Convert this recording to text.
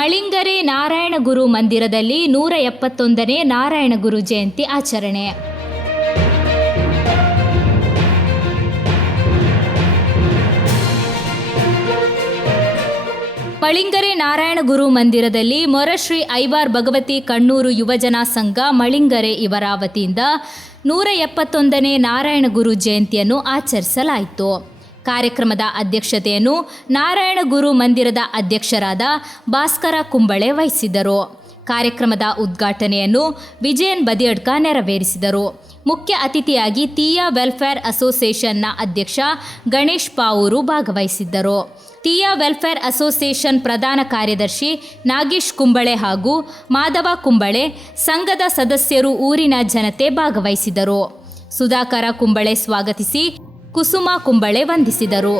ಮಳಿಂಗರೆ ನಾರಾಯಣಗುರು ಮಂದಿರದಲ್ಲಿ 171ನೇ ನಾರಾಯಣಗುರು ಜಯಂತಿ ಆಚರಣೆ. ಮಳಿಂಗರೆ ನಾರಾಯಣಗುರು ಮಂದಿರದಲ್ಲಿ ಮೊರಶ್ರೀ ಐವಾರ್ ಭಗವತಿ ಕಣ್ಣೂರು ಯುವಜನ ಸಂಘ ಮಳಿಂಗರೆ ಇವರ ವತಿಯಿಂದ 171ನೇ ನಾರಾಯಣಗುರು ಜಯಂತಿಯನ್ನು ಆಚರಿಸಲಾಯಿತು. ಕಾರ್ಯಕ್ರಮದ ಅಧ್ಯಕ್ಷತೆಯನ್ನು ನಾರಾಯಣಗುರು ಮಂದಿರದ ಅಧ್ಯಕ್ಷರಾದ ಭಾಸ್ಕರ ಕುಂಬಳೆ ವಹಿಸಿದರು. ಕಾರ್ಯಕ್ರಮದ ಉದ್ಘಾಟನೆಯನ್ನು ವಿಜಯನ್ ಬದಿಯಡ್ಕ ನೆರವೇರಿಸಿದರು. ಮುಖ್ಯ ಅತಿಥಿಯಾಗಿ ತೀಯಾ ವೆಲ್ಫೇರ್ ಅಸೋಸಿಯೇಷನ್ನ ಅಧ್ಯಕ್ಷ ಗಣೇಶ್ ಪಾವೂರು ಭಾಗವಹಿಸಿದ್ದರು. ತೀಯಾ ವೆಲ್ಫೇರ್ ಅಸೋಸಿಯೇಷನ್ ಪ್ರಧಾನ ಕಾರ್ಯದರ್ಶಿ ನಾಗೇಶ್ ಕುಂಬಳೆ ಹಾಗೂ ಮಾಧವ ಕುಂಬಳೆ, ಸಂಘದ ಸದಸ್ಯರು, ಊರಿನ ಜನತೆ ಭಾಗವಹಿಸಿದರು. ಸುಧಾಕರ ಕುಂಬಳೆ ಸ್ವಾಗತಿಸಿ ಕುಸುಮ ಕುಂಬಳೆ ವಂದಿಸಿದರು.